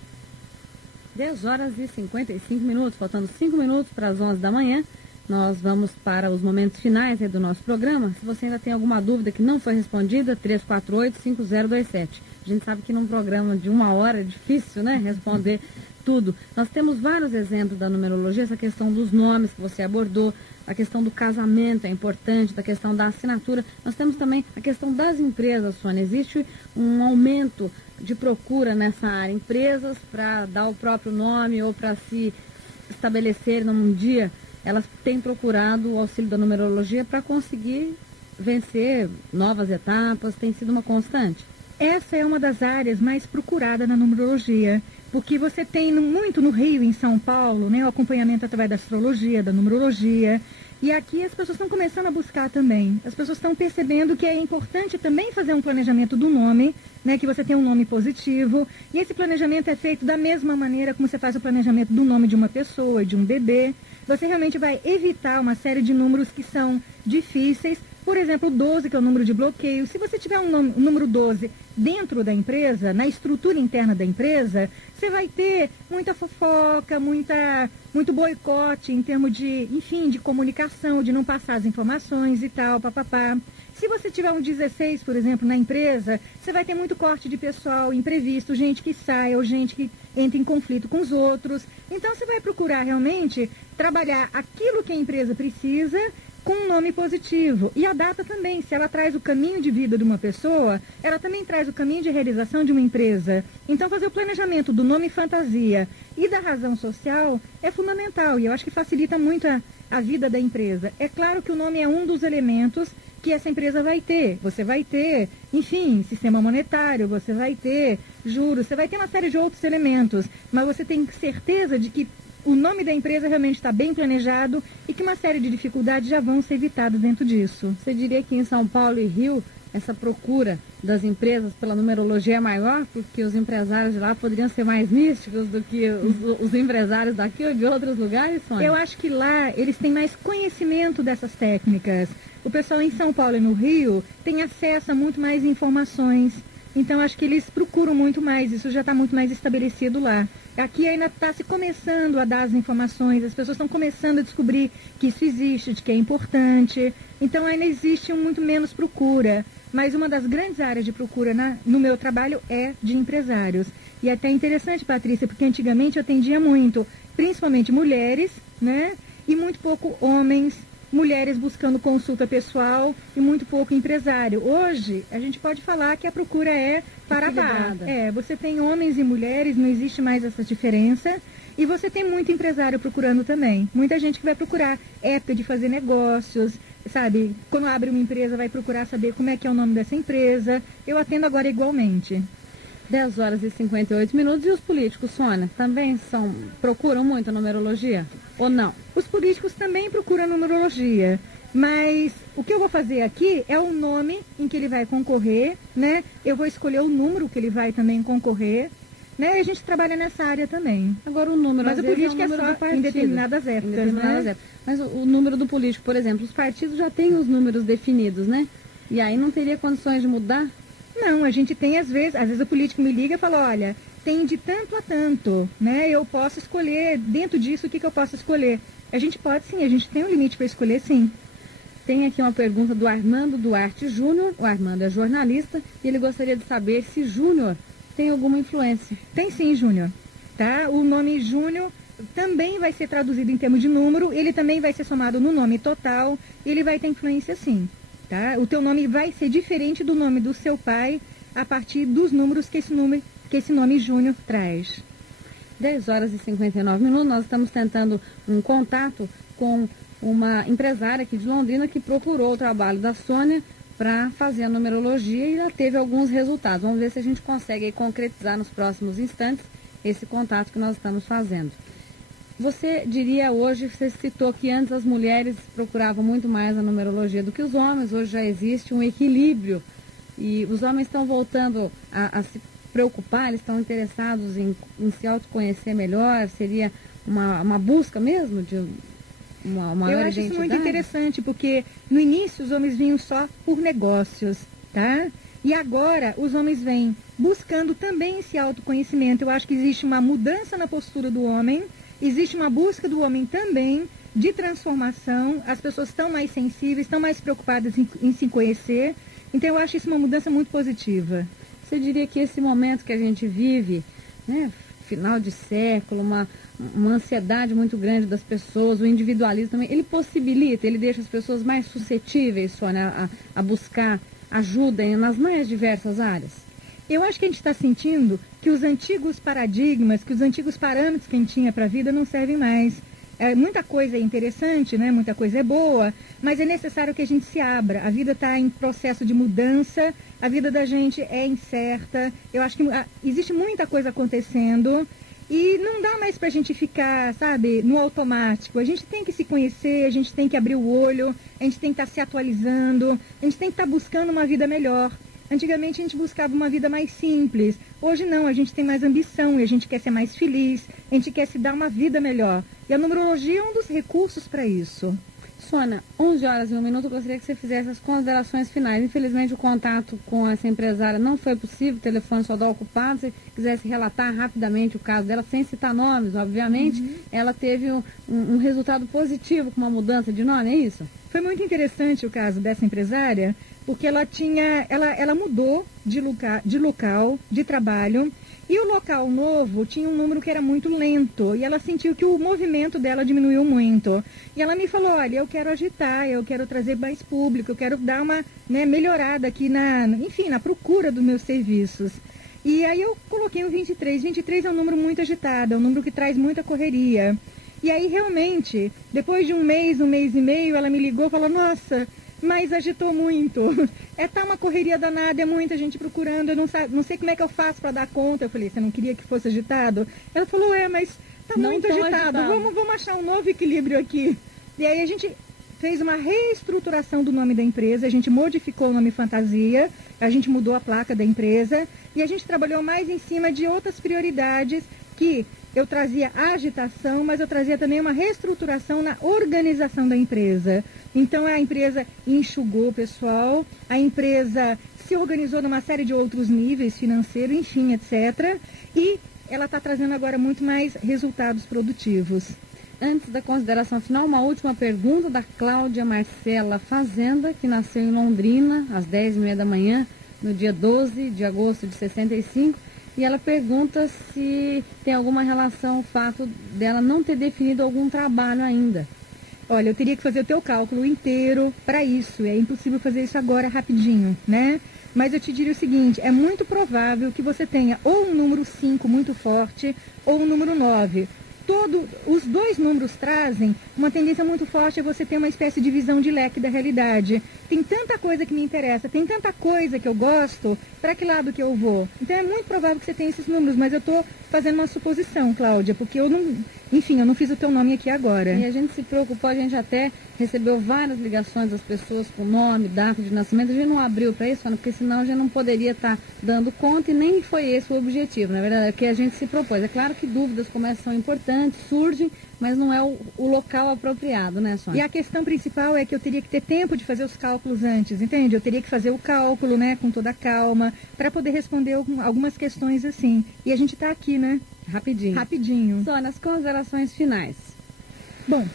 10 horas e 55 minutos, faltando 5 minutos para as 11 da manhã. Nós vamos para os momentos finais do nosso programa. Se você ainda tem alguma dúvida que não foi respondida, 348-5027. A gente sabe que num programa de 1 hora é difícil, né, responder tudo. Nós temos vários exemplos da numerologia, essa questão dos nomes que você abordou, a questão do casamento é importante, da questão da assinatura. Nós temos também a questão das empresas, Sônia. Existe um aumento de procura nessa área, empresas para dar o próprio nome ou para se estabelecer num dia, elas têm procurado o auxílio da numerologia para conseguir vencer novas etapas, tem sido uma constante. Essa é uma das áreas mais procuradas na numerologia, porque você tem muito no Rio, em São Paulo, né, o acompanhamento através da astrologia, da numerologia, e aqui as pessoas estão começando a buscar também. As pessoas estão percebendo que é importante também fazer um planejamento do nome, né, que você tem um nome positivo, e esse planejamento é feito da mesma maneira como você faz o planejamento do nome de uma pessoa, de um bebê. Você realmente vai evitar uma série de números que são difíceis. Por exemplo, o 12, que é o número de bloqueio. Se você tiver um número 12 dentro da empresa, na estrutura interna da empresa, você vai ter muita fofoca, muito boicote em termos de, enfim, de comunicação, de não passar as informações e tal, papapá. Se você tiver um 16, por exemplo, na empresa, você vai ter muito corte de pessoal, imprevisto, gente que sai ou gente que entra em conflito com os outros. Então, você vai procurar realmente trabalhar aquilo que a empresa precisa com um nome positivo. E a data também, se ela traz o caminho de vida de uma pessoa, ela também traz o caminho de realização de uma empresa. Então, fazer o planejamento do nome fantasia e da razão social é fundamental e eu acho que facilita muito a vida da empresa. É claro que o nome é um dos elementos que essa empresa vai ter. Você vai ter, enfim, sistema monetário, você vai ter juros, você vai ter uma série de outros elementos, mas você tem certeza de que o nome da empresa realmente está bem planejado e que uma série de dificuldades já vão ser evitadas dentro disso. Você diria que em São Paulo e Rio, essa procura das empresas pela numerologia é maior, porque os empresários de lá poderiam ser mais místicos do que os empresários daqui ou de outros lugares, Sônia? Eu acho que lá eles têm mais conhecimento dessas técnicas. O pessoal em São Paulo e no Rio tem acesso a muito mais informações. Então, acho que eles procuram muito mais, isso já está muito mais estabelecido lá. Aqui ainda está se começando a dar as informações, as pessoas estão começando a descobrir que isso existe, de que é importante. Então, ainda existe muito menos procura. Mas uma das grandes áreas de procura no meu trabalho é de empresários. E é até interessante, Patrícia, porque antigamente eu atendia muito, principalmente mulheres, né? E muito pouco homens, mulheres buscando consulta pessoal e muito pouco empresário. Hoje, a gente pode falar que a procura é para par. Você tem homens e mulheres, não existe mais essa diferença. E você tem muito empresário procurando também. Muita gente que vai procurar época de fazer negócios, sabe, quando abre uma empresa vai procurar saber como é que é o nome dessa empresa. Eu atendo agora igualmente. 10 horas e 58 minutos. E os políticos, Sônia, também procuram muito a numerologia? Ou não? Os políticos também procuram numerologia. Mas o que eu vou fazer aqui é o nome em que ele vai concorrer, né? Eu vou escolher o número que ele vai também concorrer, né? E a gente trabalha nessa área também. Agora o número, mas o político é só em determinadas épocas, né? Mas o número do político, por exemplo, os partidos já têm os números definidos, né? E aí não teria condições de mudar? Não, a gente tem às vezes o político me liga e fala, olha, tem de tanto a tanto, né? Eu posso escolher, dentro disso, o que eu posso escolher? A gente pode sim, a gente tem um limite para escolher sim. Tem aqui uma pergunta do Armando Duarte Júnior. O Armando é jornalista e ele gostaria de saber se Júnior tem alguma influência. Tem sim, Júnior. Tá? O nome Júnior também vai ser traduzido em termos de número, ele também vai ser somado no nome total, ele vai ter influência sim. Tá? O teu nome vai ser diferente do nome do seu pai a partir dos números que esse nome Júnior traz. 10 horas e 59 minutos, nós estamos tentando um contato com uma empresária aqui de Londrina que procurou o trabalho da Sônia para fazer a numerologia e já teve alguns resultados. Vamos ver se a gente consegue aí concretizar nos próximos instantes esse contato que nós estamos fazendo. Você diria hoje, você citou que antes as mulheres procuravam muito mais a numerologia do que os homens, hoje já existe um equilíbrio e os homens estão voltando a se preocupar, eles estão interessados em se autoconhecer melhor, seria uma busca mesmo de uma maior Eu acho identidade? isso muito interessante, porque no início os homens vinham só por negócios, tá? E agora os homens vêm buscando também esse autoconhecimento. Eu acho que existe uma mudança na postura do homem, existe uma busca do homem também de transformação, as pessoas estão mais sensíveis, estão mais preocupadas em se conhecer. Então eu acho isso uma mudança muito positiva. Você diria que esse momento que a gente vive, né, final de século, uma ansiedade muito grande das pessoas, o individualismo também, ele possibilita, ele deixa as pessoas mais suscetíveis, Sônia, a buscar ajuda nas mais diversas áreas? Eu acho que a gente está sentindo que os antigos paradigmas, que os antigos parâmetros que a gente tinha para a vida não servem mais. Muita coisa é interessante, né? Muita coisa é boa, mas é necessário que a gente se abra. A vida está em processo de mudança, a vida da gente é incerta. Eu acho que existe muita coisa acontecendo e não dá mais para a gente ficar, sabe, no automático. A gente tem que se conhecer, a gente tem que abrir o olho, a gente tem que estar se atualizando, a gente tem que estar buscando uma vida melhor. Antigamente a gente buscava uma vida mais simples. Hoje não, a gente tem mais ambição e a gente quer ser mais feliz, a gente quer se dar uma vida melhor. E a numerologia é um dos recursos para isso. Sônia, 11 horas e 1 minuto, eu gostaria que você fizesse as considerações finais. Infelizmente o contato com essa empresária não foi possível, o telefone só está ocupado. Se quisesse relatar rapidamente o caso dela, sem citar nomes, obviamente, ela teve um resultado positivo com uma mudança de nome, é isso? Foi muito interessante o caso dessa empresária, porque ela mudou de local, de trabalho, e o local novo tinha um número que era muito lento, e ela sentiu que o movimento dela diminuiu muito. E ela me falou, olha, eu quero agitar, eu quero trazer mais público, eu quero dar uma melhorada aqui na procura dos meus serviços. E aí eu coloquei o 23. 23 é um número muito agitado, é um número que traz muita correria. E aí realmente, depois de um mês e meio, ela me ligou e falou, nossa, mas agitou muito. Tá uma correria danada, é muita gente procurando, eu não sei como é que eu faço para dar conta. Eu falei, você não queria que fosse agitado? Ela falou, mas tá muito agitado. Vamos achar um novo equilíbrio aqui. E aí a gente fez uma reestruturação do nome da empresa, a gente modificou o nome Fantasia, a gente mudou a placa da empresa e a gente trabalhou mais em cima de outras prioridades que eu trazia agitação, mas eu trazia também uma reestruturação na organização da empresa. Então a empresa enxugou o pessoal, a empresa se organizou numa série de outros níveis, financeiro, enfim, etc. E ela está trazendo agora muito mais resultados produtivos. Antes da consideração final, uma última pergunta da Cláudia Marcela Fazenda, que nasceu em Londrina, às 10h30 da manhã, no dia 12 de agosto de 65. E ela pergunta se tem alguma relação o fato dela não ter definido algum trabalho ainda. Olha, eu teria que fazer o teu cálculo inteiro para isso. É impossível fazer isso agora rapidinho, né? Mas eu te diria o seguinte, é muito provável que você tenha ou um número 5 muito forte ou um número 9. os dois números trazem uma tendência muito forte a você ter uma espécie de visão de leque da realidade. Tem tanta coisa que me interessa, tem tanta coisa que eu gosto, para que lado que eu vou? Então é muito provável que você tenha esses números, mas eu estou fazendo uma suposição, Cláudia, porque eu não fiz o teu nome aqui agora. E a gente se preocupou, a gente até recebeu várias ligações das pessoas com nome, data de nascimento, a gente não abriu para isso, porque senão a gente não poderia estar dando conta e nem foi esse o objetivo, na verdade, é que a gente se propôs. É claro que dúvidas como essas são importantes, surgem, mas não é o local apropriado, né, Sônia? E a questão principal é que eu teria que ter tempo de fazer os cálculos antes, entende? Eu teria que fazer o cálculo, né, com toda a calma, para poder responder algumas questões assim. E a gente está aqui, né? Rapidinho. Sônia, as considerações finais. Bom,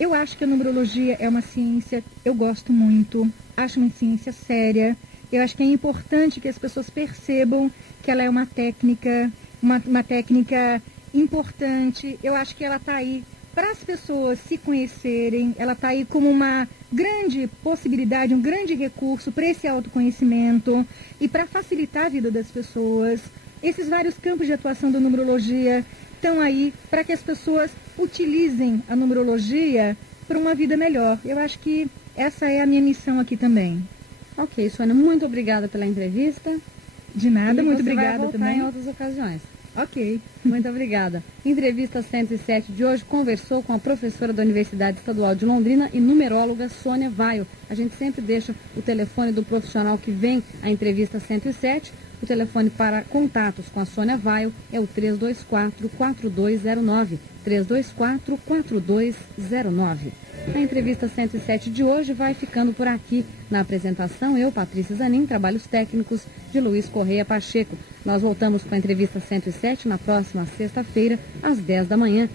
eu acho que a numerologia é uma ciência, eu gosto muito, acho uma ciência séria. Eu acho que é importante que as pessoas percebam que ela é uma técnica, uma técnica importante. Eu acho que ela está aí para as pessoas se conhecerem, ela está aí como uma grande possibilidade, um grande recurso para esse autoconhecimento e para facilitar a vida das pessoas. Esses vários campos de atuação da numerologia estão aí para que as pessoas utilizem a numerologia para uma vida melhor. Eu acho que essa é a minha missão aqui também. Ok, Sônia, muito obrigada pela entrevista. De nada, e muito você obrigada vai voltar também. em outras ocasiões. Ok. Muito obrigada. Entrevista 107 de hoje conversou com a professora da Universidade Estadual de Londrina e numeróloga Sônia Vaio. A gente sempre deixa o telefone do profissional que vem à entrevista 107. O telefone para contatos com a Sônia Vaio é o 324-4209. 324-4209. A entrevista 107 de hoje vai ficando por aqui. Na apresentação, eu, Patrícia Zanin, trabalhos técnicos de Luiz Correia Pacheco. Nós voltamos com a entrevista 107 na próxima sexta-feira, às 10 da manhã.